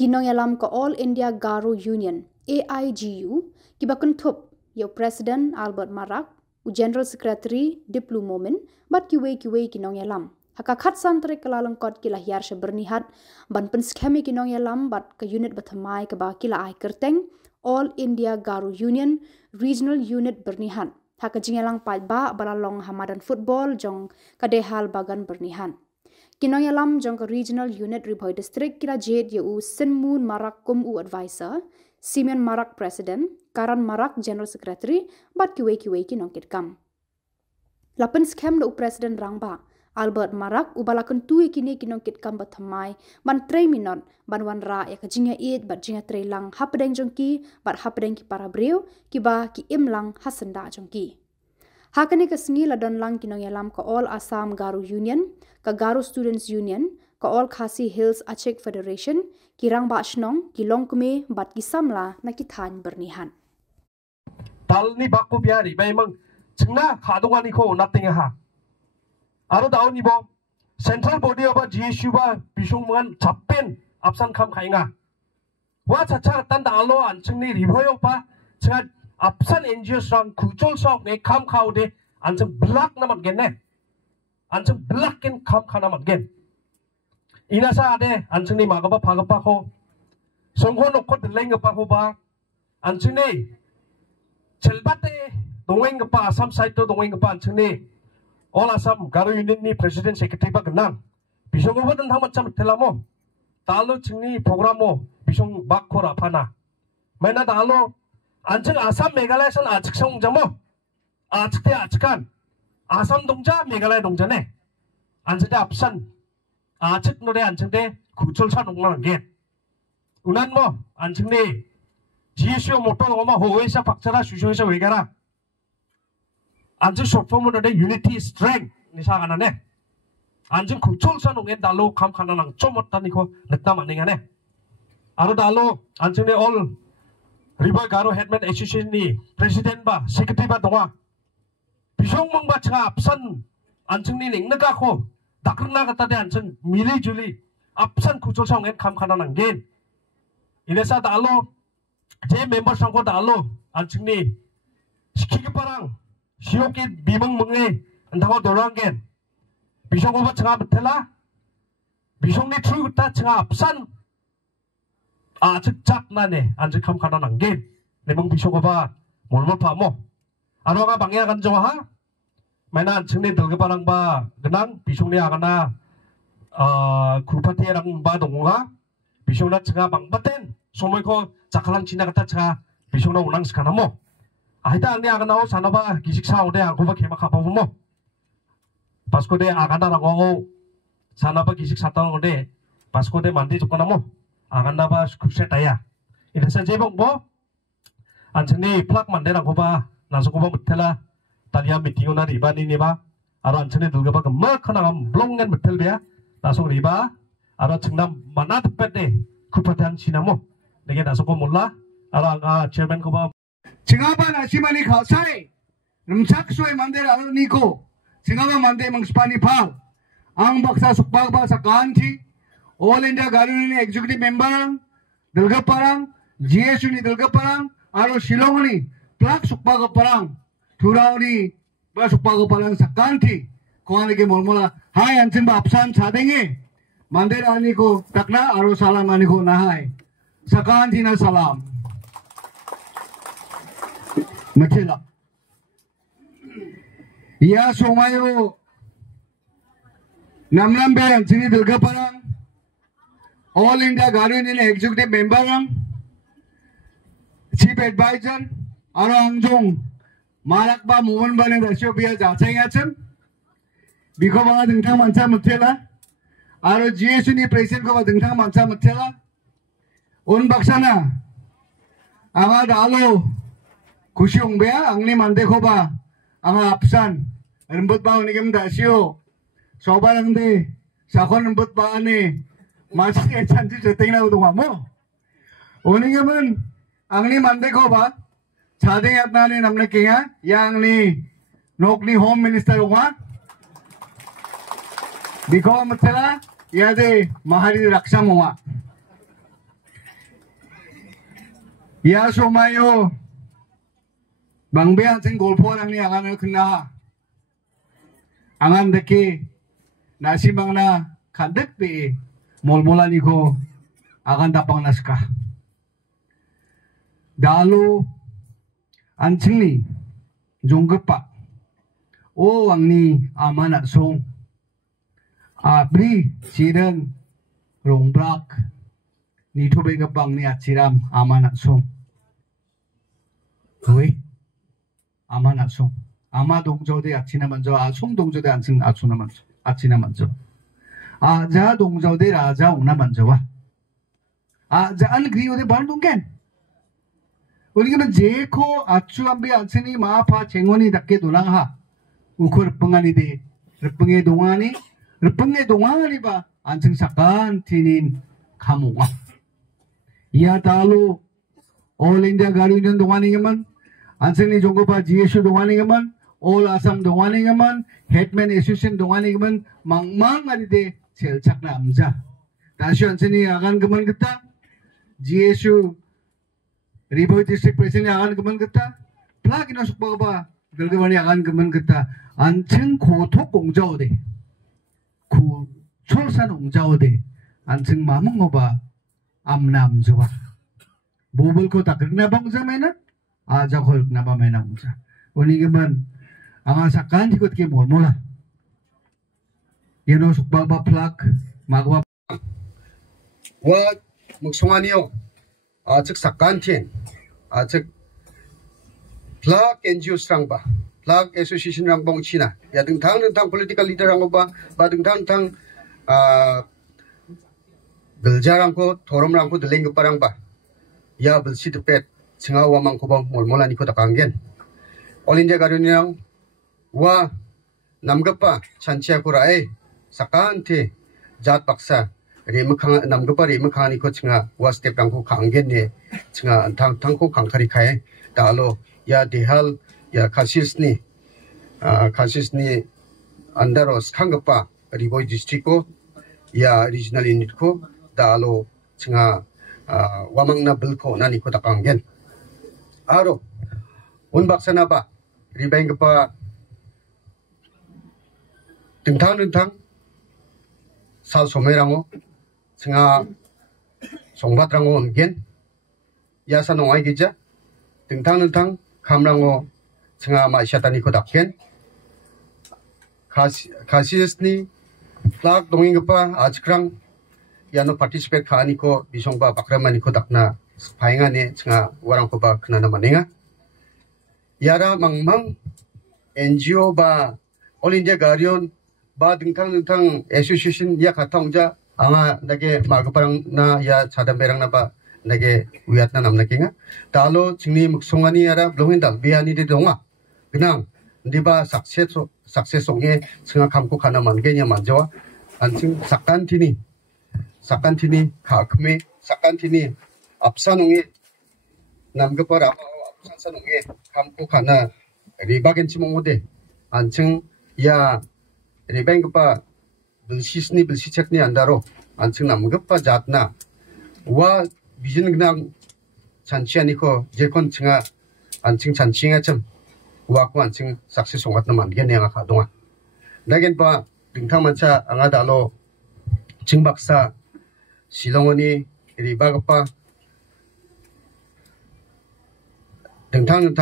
Kinong yalam ko All India Garo Union AIGU kibakun thup yo President Albert Marak u General Secretary Diplu Momin bat kiwe kinong yalam haka khat santre kalalang kot kila hiar se bernihat ban pen skemi kinong yalam bat ke unit bathamai ke ba kila ai kerteng All India Garo Union Regional Unit bernihan haka jingelang pai ba balalong hamadan football jong kadehal bagan bernihan Kinong yalam jong ke regional unit Riboy district kira jed u Sinmun Marak kum u advisor Simeon Marak president Karan Marak general secretary bat kiwe kinong kitkam lapen scam do president rangba Albert Marak ubalakan tuwe kini kinong kitkam bathamai ban 3 minot ban wan ra ya kajinga it bat jinga trelang hapdeng jongki bat hapdeng ki para breu ki ba ki imlang hasanda jongki Hakani kesni ladon lang kinong yalam ke All Assam Garo Union, ke Garo Students Union, ke All Khasi Hills Aceh Federation, kirang ba shnong, kilong kume bat kisamla na kithan bernihan. Tal ni bakko biari, memang cengna kadungan iko nating ha. Aro daun ni bo Central Body of GSU ba bisung mangan capen absan kam kainga. Wa caca tanda alo an cengni riboyo pa cengat absan NGO sang kucol sang ne kam kau de anceng belak namat gen ne anceng belak ken kam namat gen ina sa ade anceng ni magapa phagapa ko songho nokko deleng pa ko ba anceng ne chelbate dongeng pa asam side to dongeng pa anceng ne All Assam Garo Union ni president secretary ba genang bisong ko dan thamat cham telamo talo chingni programo bisong bakkhora phana maina talo 안측 아삼 메갈라에선 아측 성자모 아측대 아측한 아삼 동자 메갈라의 동자네 안측대 앞산 아측 노래 안측대 구철사 농락한 게 우난 뭐 안측네 지시오 모토 오마 호에사 박자라 수쇼에서 외가라 안측 소포문의 유니티 스트렝 니사가나네 안측 구철사 농에 달로 감카나랑 좀 어떠니고 늑담 아니가네 아로 달로 안측네 올 Riboy Garo Headman Association ni President ba Secretary ba donga Bisong mong ba tsaka apsan Ancheng ni ning nagako Dakar na kata de ancheng mili juli Apsan kuchol sa ngen kam kana nang gen Inesa dalo Je member sangko dalo Ancheng ni Sikiki parang Siyoki bimang mange Antawa dorang gen Bisong mo ba tsaka betela Bisong ni true ta tsaka apsan 아직 짝나네 안직 함카나 난게 내멍 비쇼고바 몰몰 파모 아로가 방야 간정하 매나 청내 들거바랑 바 그냥 비쇼네 아가나 구파티랑 바 동가 비쇼나 츠가 방바텐 소모이코 자칼랑 지나 같다 츠가 비쇼나 운랑 스카나모 아이다 안내 아가나오 사나바 기식 사오데 아고바 개마 카파보모 바스코데 아가나라고 사나바 기식 사타오데 바스코데 만디 조카나모 akan naba kuset ayah. Ini saja bang bo. Anjani plak mandera koba naso koba betela. Tadi am meeting ona riba ni ba. Aro anjani dulga ba kemak kana am blongan betel dia. Naso riba. Aro cengnam mana tepat deh. Kupatan sinamo. Dengan naso ko mulla. Aro chairman koba. Cengapa nasimani khasai. Nemsak soy mandera aro niko. Cengapa mande mangspani pal. Ang baksa sukbag ba sa kanti. All India Garo Union Executive Member Dalga Parang, GSU ni Dalga Parang, Aro Shillong ni Plak Sukpaga Parang, Thurao ni Ba Sukpaga Parang sa kanti. Kung ano ke molmola, hai ansin ba apsan sadenge. Mandera ani ko takna, Aro salam ani ko nahay. Sa kanti na salam. Nakila. Ya somayo namlambe ansin ni Dalga Parang. All India Garo Union Executive Member Chief Advisor Aro Angjong Marak ba Mohan ba ng rasyo biya jasay nga chum Biko ba nga dingtang mansa matela Aro GSU ni President ko ba dingtang mansa matela Un baksana Anga dalo Kusyong biya ang ni mande ko ba Anga apsan Rambut ba unigam dasyo Soba lang di Sakon rambut ba ani Masih cantik setting na utang mo. Oni ngaman ang ni mande ko ba? Chade at na ni namne kaya yang ni nok ni Home Minister uwa. Biko matala yade mahari raksa mo. Ya somayo bangbean sing golpo nang ni angan kena angan deke nasi mangna kadek pe molmola niko akan tapang naskah dalu anchingni jonggepa o wangni amana song abri siren rongbrak ni thobe gapang ni achiram amana song koi amana song ama 동조대 아치나 먼저 아송 동조대 안승 아추나 먼저 아치나 먼저 아자 동조대 라자 오나 먼저와 아자 안 그리오대 발 동겐 우리가 제코 아추 안비 안스니 마파 쟁원이 닿게 도랑하 우코 르뻥아니데 르뻥의 동안이 봐 안승 사간 티닌 가무와 이야 달로 올 인디아 가루는 동안이면 안승니 종고파 GSU 동안이면 올 아삼 동안이면 hetman association 동안이면 망망아리데 셀착 남자 다시 안승니 아간 그만 그따 GSU 리버이 디스트릭 프레시던트 아간 그만 그따 플라기노 숙바가 결과만이 아간 그만 그따 안승 고토 공자오데 구 철산 공자오데 안승 마몽어바 암남저와 모블코 다그나 방자매나 아자 콜나 바매나 공자 오니게만 앙아사칸 티코트게 몰몰라 예노 숙바바 플락 마그바 와 묵송아니요 아즉 사칸틴 아즉 플락 NGO 스랑바 플락 애소시에이션 랑봉 치나 야 등탕 폴리티컬 리더 랑고바 바 등탕 글자랑고 도롬랑고 들랭급바랑바 야 불시드펫 칭아와망고바 몰몰라니코 다강겐 올인디아 가르니랑 와 남급바 찬치아고라에 사칸테 잣 박사 리무캉 남급바 리무캉니코 칭아 와 스텝랑고 강겐네 칭아 탕탕코 강카리카에 달로 야 데할 야 카시스니 안다로 스칸급바 리보이 디스트릭고 야 리지널 유닛코 달로 칭아 와망나 불코 나니코 다강겐 아로 온 박사나바 리뱅급바 등탕 살 소매랑오 칭아 송바트랑오 온겐 야사 농아이 기자 등탕 감랑오 칭아 마시아타니코 닥겐 가시스니 플락 동인급바 아직랑 야노 파티시페트 카니코 비송바 바크라마니코 닥나 파잉아네 칭아 와랑코바 크나나 마네가 야라 망망 NGO 바 올인디아 가리온 바 등탕 애소시에이션 야 가타옹자 아마 나게 마그파랑나 야 자담베랑나 바 나게 위앗나 남나킹아 달로 징니 묵송아니 야라 블롱인다 비아니데 동아 그냥 니바 삭세송에 칭아 감고 가나 만게냐 만져와 안칭 사칸티니 가크메 사칸티니 앞산웅에 남급바라 앞산산웅에 감고 가나 리바겐치 몽모데 안층 야 리뱅급바 불시책니 안다로 안층 남급바 잣나 와 비전 그냥 잔치아니코 제콘 층아 안층 잔치nga 참 와고 안층 삭시 송같나 만게냐가 가동아 나겐바 등탕만차 앙아달로 징박사 실롱원이 리바급바 등탕